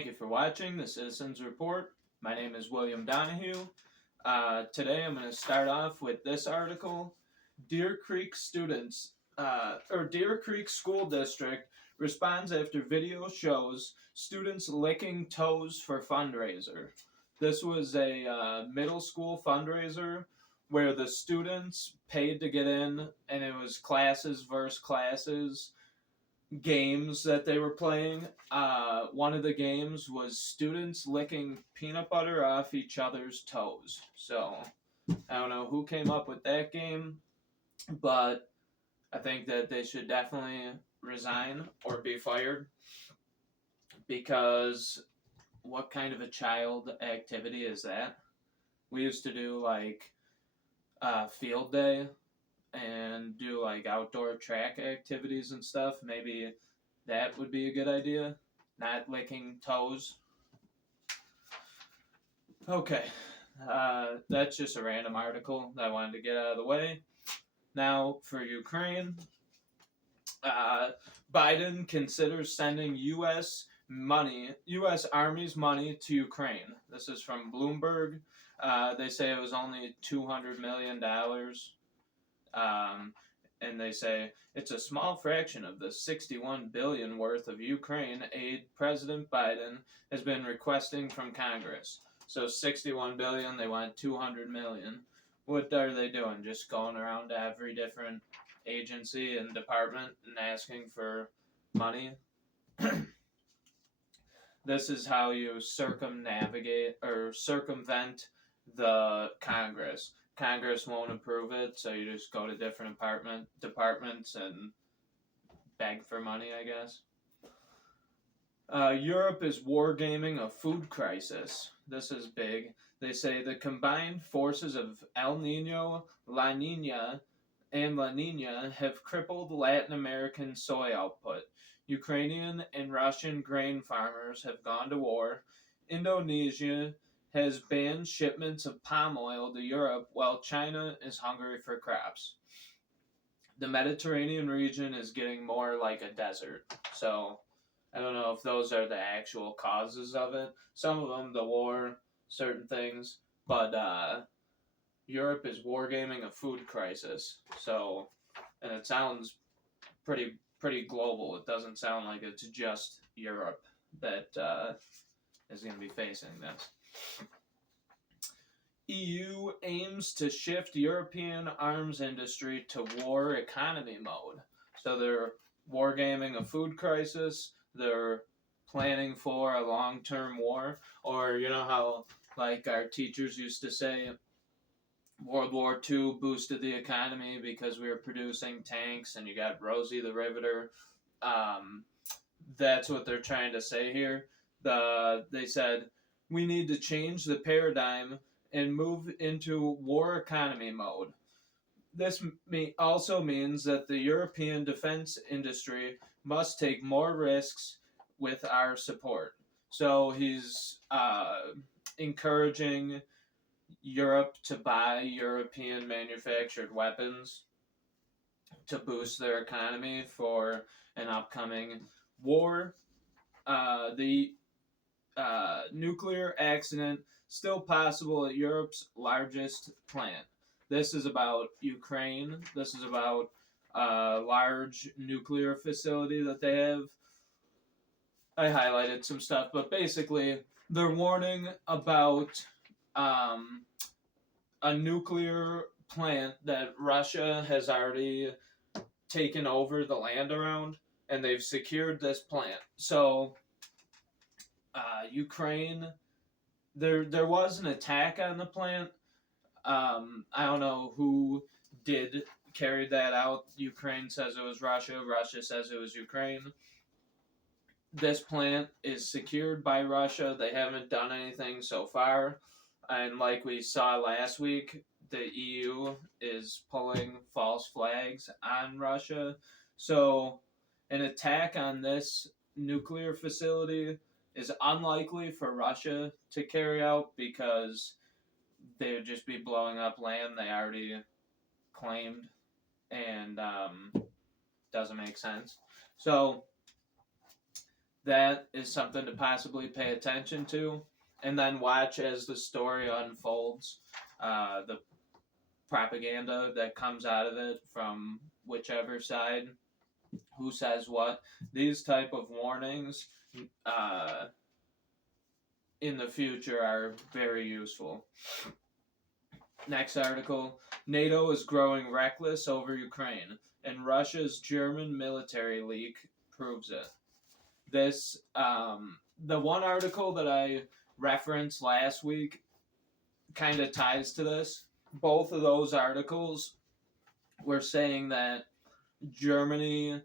Thank you for watching the Citizens Report. My name is William Donahue. Today I'm going to start off with this article. Deer Creek Deer Creek School District responds after video shows students licking toes for fundraiser. This was a middle school fundraiser where the students paid to get in, and it was classes versus classes games that they were playing. One of the games was students licking peanut butter off each other's toes. So I don't know who came up with that game, but I think that they should definitely resign or be fired because what kind of a child activity is that? We used to do like field day and do like outdoor track activities and stuff. Maybe that would be a good idea. Not licking toes. Okay, that's just a random article that I wanted to get out of the way. Now for Ukraine, Biden considers sending U.S. Army's money to Ukraine. This is from Bloomberg. They say it was only $200 million. And they say it's a small fraction of the $61 billion worth of Ukraine aid President Biden has been requesting from Congress. So $61 billion, they want $200 million. What are they doing? Just going around to every different agency and department and asking for money? This is how you circumvent the Congress. Congress won't approve it, so you just go to different departments and beg for money, I guess. Europe is wargaming a food crisis. This is big. They say the combined forces of El Nino, La Nina, and La Nina have crippled Latin American soy output. Ukrainian and Russian grain farmers have gone to war. Indonesia has banned shipments of palm oil to Europe while China is hungry for crops. The Mediterranean region is getting more like a desert. So I don't know if those are the actual causes of it. Some of them, the war, certain things. But Europe is wargaming a food crisis. So, and it sounds pretty global. It doesn't sound like it's just Europe that is going to be facing this. EU aims to shift European arms industry to war economy mode. So they're wargaming a food crisis. They're planning for a long-term war. Or you know how like our teachers used to say World War II boosted the economy because we were producing tanks and you got Rosie the Riveter. That's what they're trying to say here. They said we need to change the paradigm and move into war economy mode. This also means that the European defense industry must take more risks with our support. So he's encouraging Europe to buy European manufactured weapons to boost their economy for an upcoming war. The nuclear accident still possible at Europe's largest plant. This is about Ukraine. This is about a large nuclear facility that they have. I highlighted some stuff, but basically they're warning about a nuclear plant that Russia has already taken over the land around, and they've secured this plant. So Ukraine, there was an attack on the plant. I don't know who did carry that out. Ukraine says it was Russia. Russia says it was Ukraine. This plant is secured by Russia. They haven't done anything so far. And like we saw last week, the EU is pulling false flags on Russia. So an attack on this nuclear facility is unlikely for Russia to carry out because they would just be blowing up land they already claimed, and doesn't make sense. So that is something to possibly pay attention to, and then watch as the story unfolds. The propaganda that comes out of it from whichever side, who says what. These type of warnings uh, in the future are very useful. Next article: NATO is growing reckless over Ukraine, and Russia's German military leak proves it. This, the one article that I referenced last week kind of ties to this. Both of those articles were saying that Germany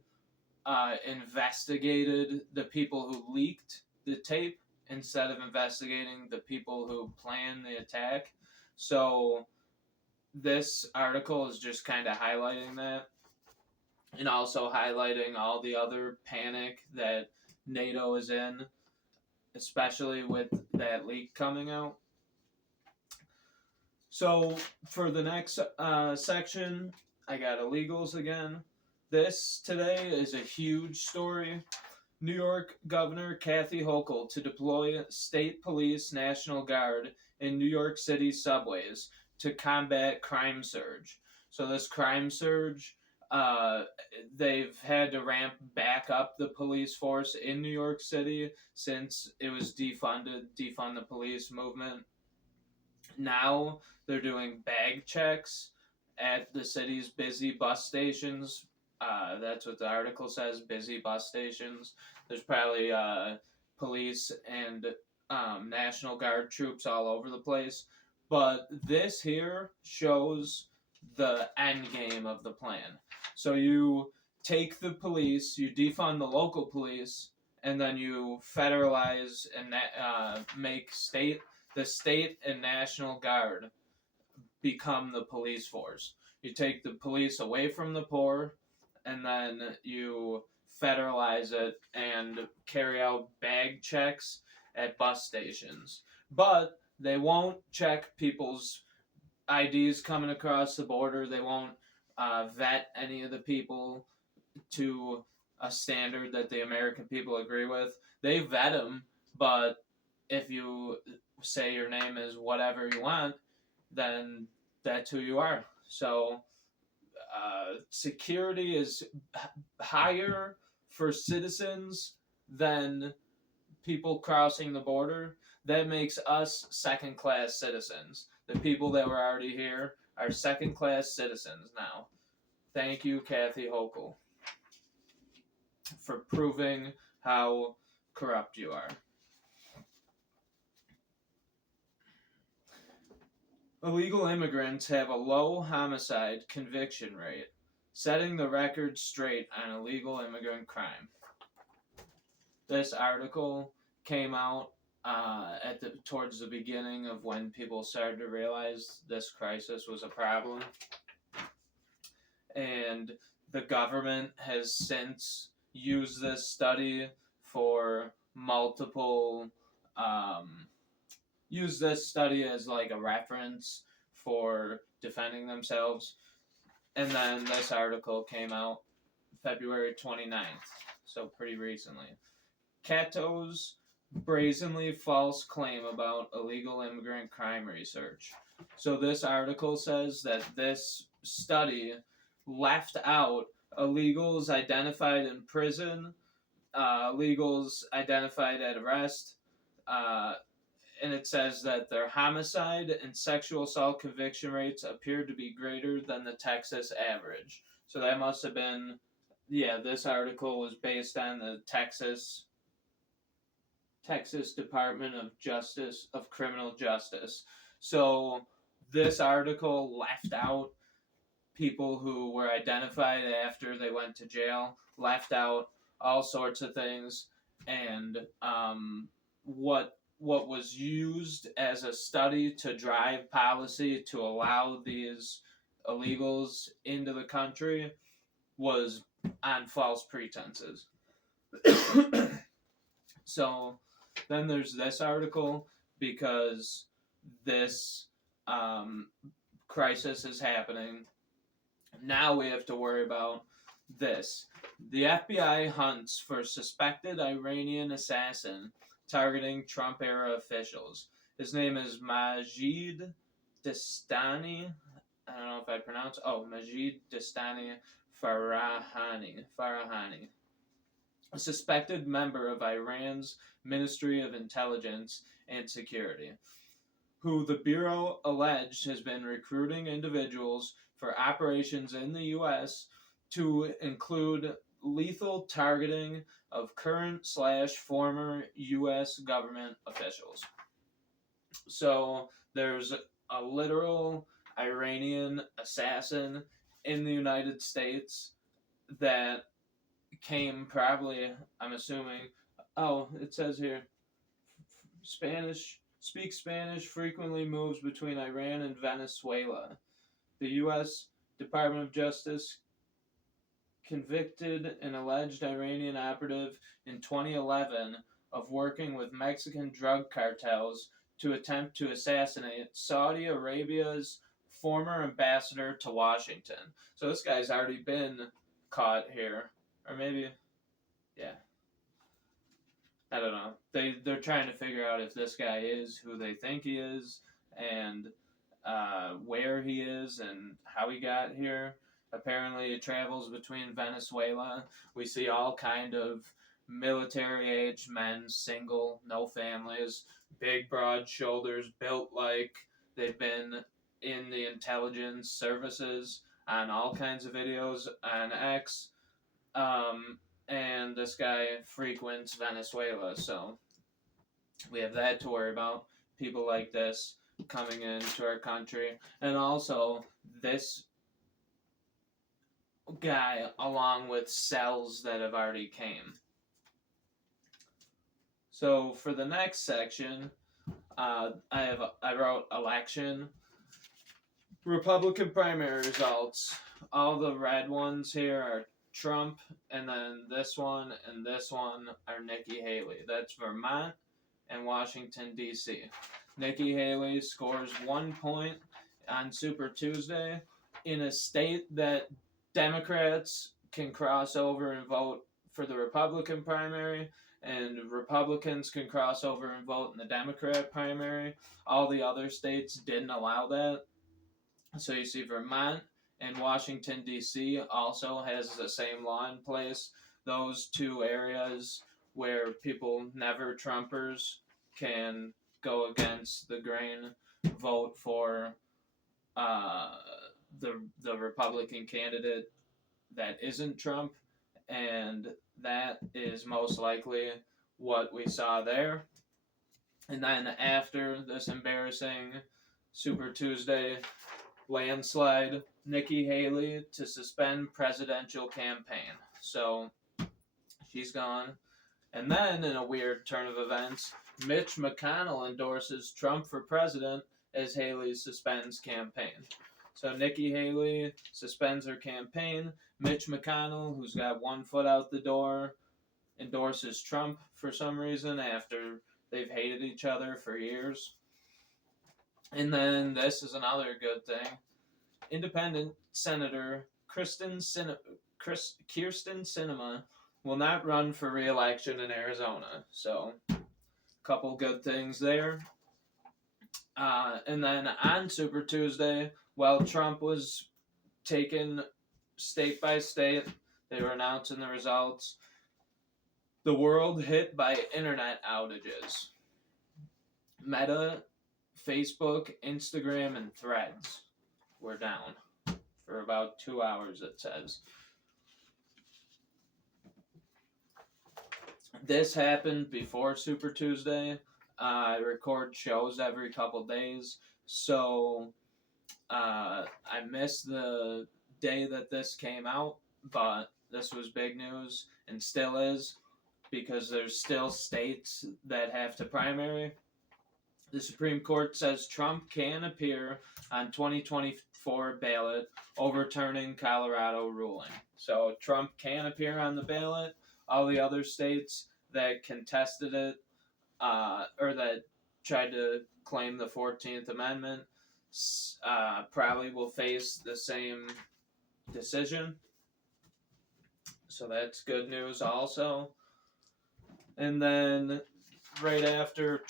investigated the people who leaked the tape instead of investigating the people who planned the attack. So this article is just kind of highlighting that, and also highlighting all the other panic that NATO is in, especially with that leak coming out. So for the next section, I got illegals again. This today is a huge story. New York Governor Kathy Hochul to deploy state police National Guard in New York City subways to combat crime surge. So this crime surge, they've had to ramp back up the police force in New York City since it was defund the police movement. Now they're doing bag checks at the city's busy bus stations. That's what the article says, busy bus stations. There's probably police and National Guard troops all over the place. But this here shows the end game of the plan. So you take the police, you defund the local police, and then you federalize and make the state and National Guard become the police force. You take the police away from the poor, and then you federalize it and carry out bag checks at bus stations. But they won't check people's IDs coming across the border. They won't vet any of the people to a standard that the American people agree with. They vet them, but if you say your name is whatever you want, then that's who you are. So security is higher for citizens than people crossing the border. That makes us second class citizens. The people that were already here are second class citizens now. Thank you, Kathy Hochul, for proving how corrupt you are. Illegal immigrants have a low homicide conviction rate, setting the record straight on illegal immigrant crime. This article came out towards the beginning of when people started to realize this crisis was a problem, and the government has since used this study for multiple. Use this study as like a reference for defending themselves. And then this article came out February 29th, so pretty recently. Cato's brazenly false claim about illegal immigrant crime research. So this article says that this study left out illegals identified in prison, illegals identified at arrest, and it says that their homicide and sexual assault conviction rates appeared to be greater than the Texas average. So that must have been, this article was based on the Texas Department of Criminal Justice. So this article left out people who were identified after they went to jail, left out all sorts of things, and what was used as a study to drive policy to allow these illegals into the country was on false pretenses. So then there's this article, because this crisis is happening. Now we have to worry about this. The FBI hunts for suspected Iranian assassin targeting Trump era officials. His name is Majid Dastani. I don't know if I pronounce. Oh, Majid Dastani Farahani, a suspected member of Iran's Ministry of Intelligence and Security, who the Bureau alleged has been recruiting individuals for operations in the U.S. to include lethal targeting of current/former U.S. government officials. So there's a literal Iranian assassin in the United States that came probably, I'm assuming, oh, it says here, speaks Spanish, frequently moves between Iran and Venezuela. The U.S. Department of Justice convicted an alleged Iranian operative in 2011 of working with Mexican drug cartels to attempt to assassinate Saudi Arabia's former ambassador to Washington. So this guy's already been caught here. Or maybe, yeah. I don't know. They're trying to figure out if this guy is who they think he is, and where he is, and how he got here. Apparently, it travels between Venezuela. We see all kind of military-age men, single, no families, big, broad shoulders, built like they've been in the intelligence services on all kinds of videos on X. And this guy frequents Venezuela, so we have that to worry about. People like this coming into our country, and also this guy along with cells that have already came. So for the next section, I wrote election, Republican primary results. All the red ones here are Trump, and then this one and this one are Nikki Haley. That's Vermont and Washington, D.C. Nikki Haley scores 1 point on Super Tuesday in a state that Democrats can cross over and vote for the Republican primary, and Republicans can cross over and vote in the Democrat primary. All the other states didn't allow that. So you see Vermont and Washington, D.C. also has the same law in place. Those two areas where people never Trumpers can go against the grain, vote for the Republican candidate that isn't Trump, and that is most likely what we saw there. And then after this embarrassing Super Tuesday landslide, Nikki Haley to suspend presidential campaign. So she's gone. And then, in a weird turn of events, Mitch McConnell endorses Trump for president as Haley suspends campaign. So Nikki Haley suspends her campaign. Mitch McConnell, who's got 1 foot out the door, endorses Trump for some reason after they've hated each other for years. And then this is another good thing. Independent Senator Kyrsten Sinema will not run for re-election in Arizona. So, a couple good things there. And then on Super Tuesday, while Trump was taken state by state, they were announcing the results. The world hit by internet outages. Meta, Facebook, Instagram, and Threads were down for about 2 hours, it says. This happened before Super Tuesday. I record shows every couple days, so I missed the day that this came out, but this was big news and still is, because there's still states that have to primary. The Supreme Court says Trump can appear on 2024 ballot, overturning Colorado ruling. So Trump can appear on the ballot. All the other states that contested it, or that tried to claim the 14th Amendment, probably will face the same decision. So that's good news also. And then right after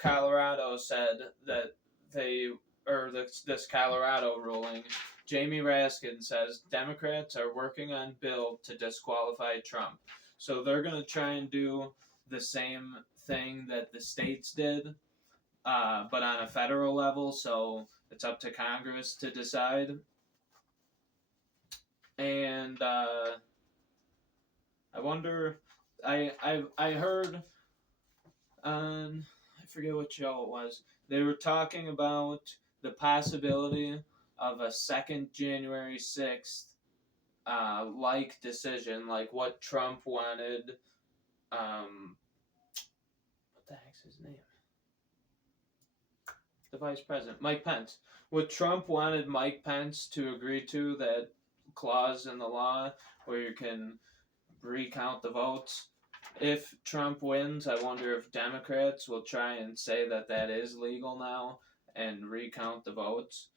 Colorado said that this Colorado ruling, Jamie Raskin says Democrats are working on bill to disqualify Trump. So they're going to try and do the same thing that the states did, but on a federal level. So it's up to Congress to decide. And I wonder. I heard on I forget what show it was. They were talking about the possibility of a second January 6th like decision, like what Trump wanted. What the heck's his name? The vice president, Mike Pence. What Trump wanted Mike Pence to agree to, that clause in the law where you can recount the votes. If Trump wins, I wonder if Democrats will try and say that that is legal now and recount the votes.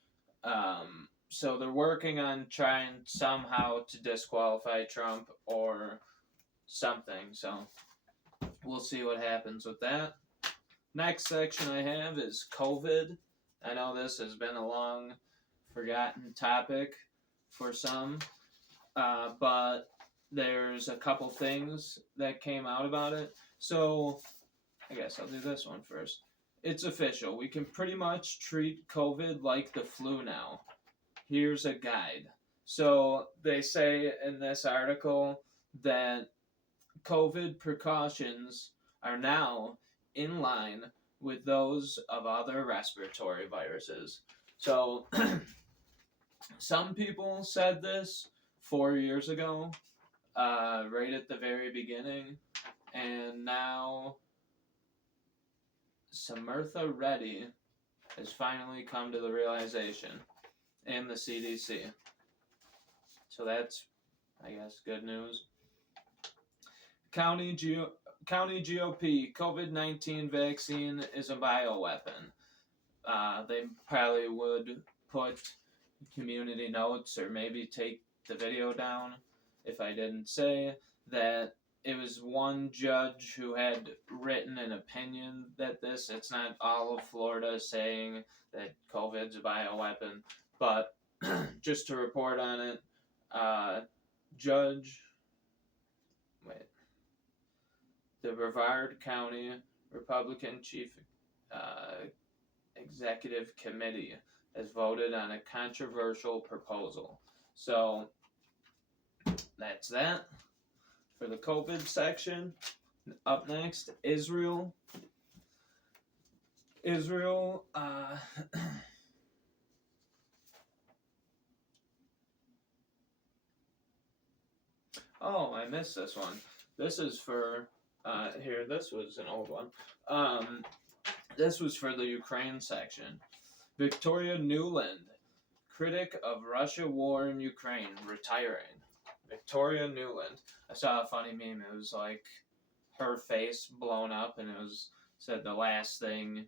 So they're working on trying somehow to disqualify Trump or something. So we'll see what happens with that. Next section I have is COVID. I know this has been a long forgotten topic for some, but there's a couple things that came out about it. So I guess I'll do this one first. It's official. We can pretty much treat COVID like the flu now. Here's a guide. So they say in this article that COVID precautions are now in line with those of other respiratory viruses. So some people said this 4 years ago, right at the very beginning, and now Samartha Reddy has finally come to the realization, and the CDC. So that's, I guess, good news. County GOP, COVID-19 vaccine is a bioweapon. They probably would put community notes or maybe take the video down if I didn't say that it was one judge who had written an opinion that it's not all of Florida saying that COVID's a bioweapon, but just to report on it, the Brevard County Republican Chief Executive Committee has voted on a controversial proposal. So that's that for the COVID section. Up next, Israel. Oh, I missed this one. This is for here. This was an old one. This was for the Ukraine section. Victoria Nuland, critic of Russia war in Ukraine, retiring. Victoria Nuland. I saw a funny meme. It was like her face blown up, and it was said the last thing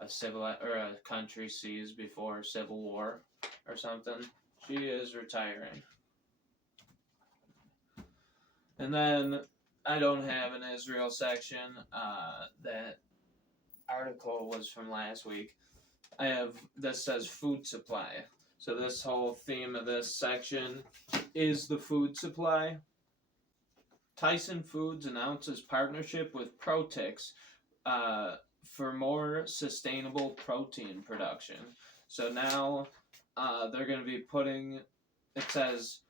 a country sees before civil war or something. She is retiring. And then I don't have an Israel section. That article was from last week. I have, this says food supply. So this whole theme of this section is the food supply. Tyson Foods announces partnership with Protix for more sustainable protein production. So now they're going to be putting, it says,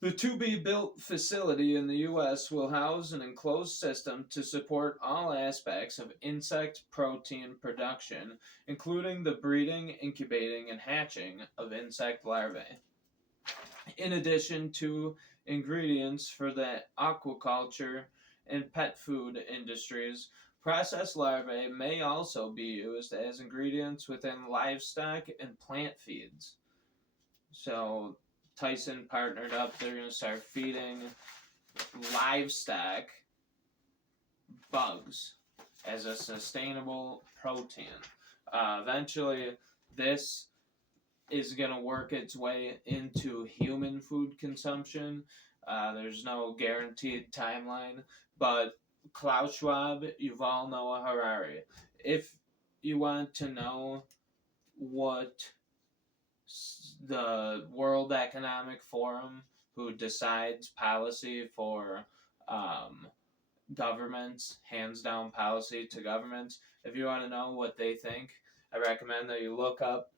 the to-be-built facility in the U.S. will house an enclosed system to support all aspects of insect protein production, including the breeding, incubating, and hatching of insect larvae. In addition to ingredients for the aquaculture and pet food industries, processed larvae may also be used as ingredients within livestock and plant feeds. So Tyson partnered up. They're going to start feeding livestock bugs as a sustainable protein. Eventually, this is going to work its way into human food consumption. There's no guaranteed timeline, but Klaus Schwab, Yuval Noah Harari. If you want to know what the World Economic Forum, who decides policy for um, governments, hands down policy to governments, if you want to know what they think, I recommend that you look up,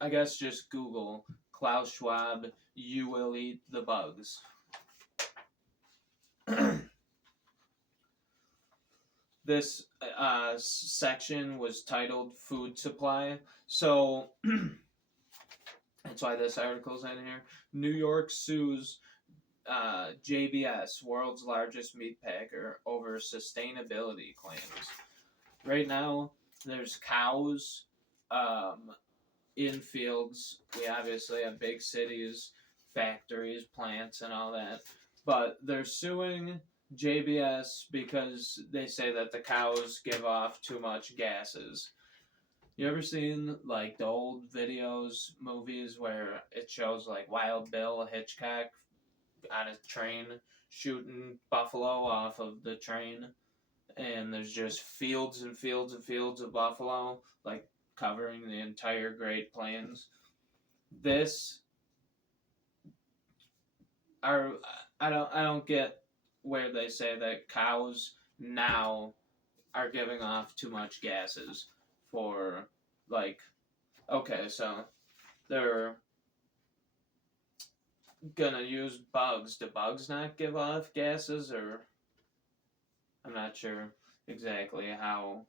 I guess just Google Klaus Schwab, you will eat the bugs. This section was titled Food Supply. So that's why this article's in here. New York sues JBS, world's largest meat packer, over sustainability claims. Right now, there's cows in fields. We obviously have big cities, factories, plants, and all that. But they're suing JBS because they say that the cows give off too much gases. You ever seen like the old videos, movies where it shows like Wild Bill Hitchcock on a train shooting buffalo off of the train, and there's just fields and fields and fields of buffalo, like covering the entire Great Plains. This are I don't get where they say that cows now are giving off too much gases for like okay, so they're gonna use bugs. Do bugs not give off gases, or I'm not sure exactly how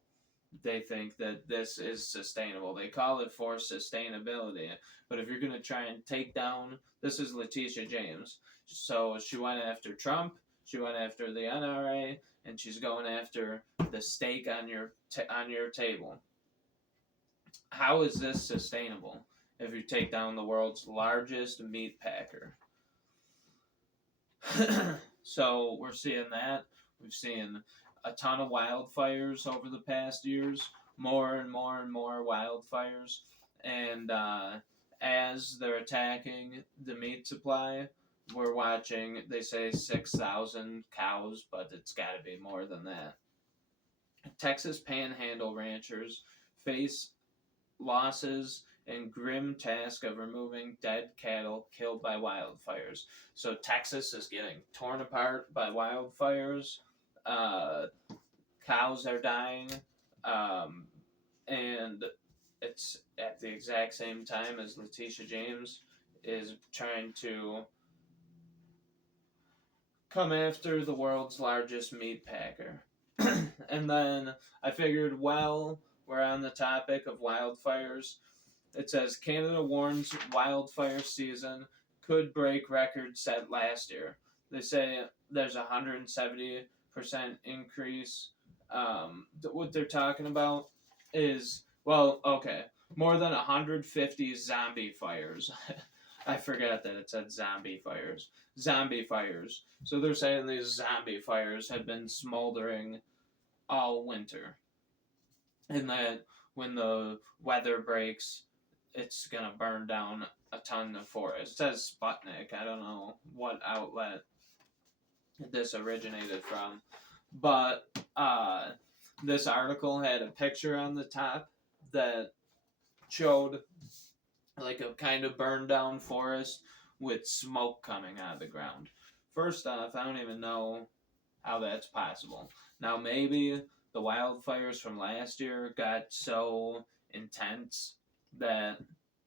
they think that this is sustainable. They call it for sustainability, but if you're going to try and take down, this is Letitia James. So she went after Trump, she went after the NRA, and she's going after the steak on your table. How is this sustainable if you take down the world's largest meat packer? So we're seeing that. We've seen a ton of wildfires over the past years, more and more and more wildfires. And as they're attacking the meat supply, we're watching, they say 6,000 cows, but it's got to be more than that. Texas panhandle ranchers face losses and grim task of removing dead cattle killed by wildfires. So Texas is getting torn apart by wildfires. Cows are dying, and it's at the exact same time as Letitia James is trying to come after the world's largest meat packer. And then I figured, well, we're on the topic of wildfires. It says Canada warns wildfire season could break record set last year. They say there's a 170% increase. What they're talking about is, well, okay, more than 150 zombie fires. I forgot that it said zombie fires. Zombie fires. So they're saying these zombie fires have been smoldering all winter. And that when the weather breaks, it's going to burn down a ton of forest. It says Sputnik. I don't know what outlet this originated from. But this article had a picture on the top that showed like a kind of burned down forest with smoke coming out of the ground. First off, I don't even know how that's possible. Now, maybe the wildfires from last year got so intense that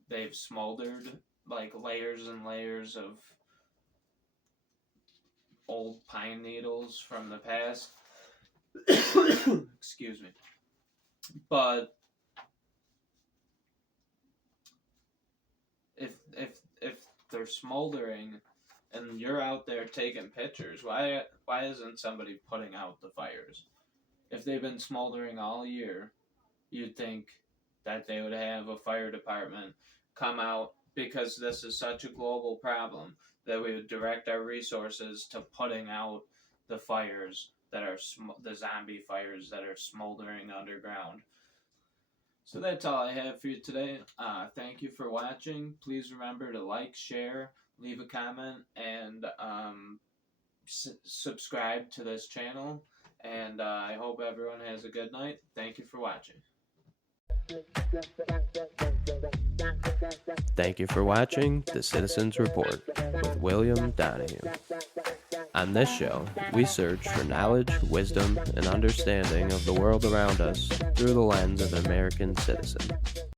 they've smoldered like layers and layers of old pine needles from the past. Excuse me. But if they're smoldering and you're out there taking pictures, why isn't somebody putting out the fires? If they've been smoldering all year, you'd think that they would have a fire department come out, because this is such a global problem, that we would direct our resources to putting out the fires that are the zombie fires that are smoldering underground. So that's all I have for you today. Thank you for watching. Please remember to like, share, leave a comment, and subscribe to this channel. And I hope everyone has a good night. Thank you for watching. Thank you for watching The Citizens Report with William Donahue. On this show, we search for knowledge, wisdom, and understanding of the world around us through the lens of an American citizen.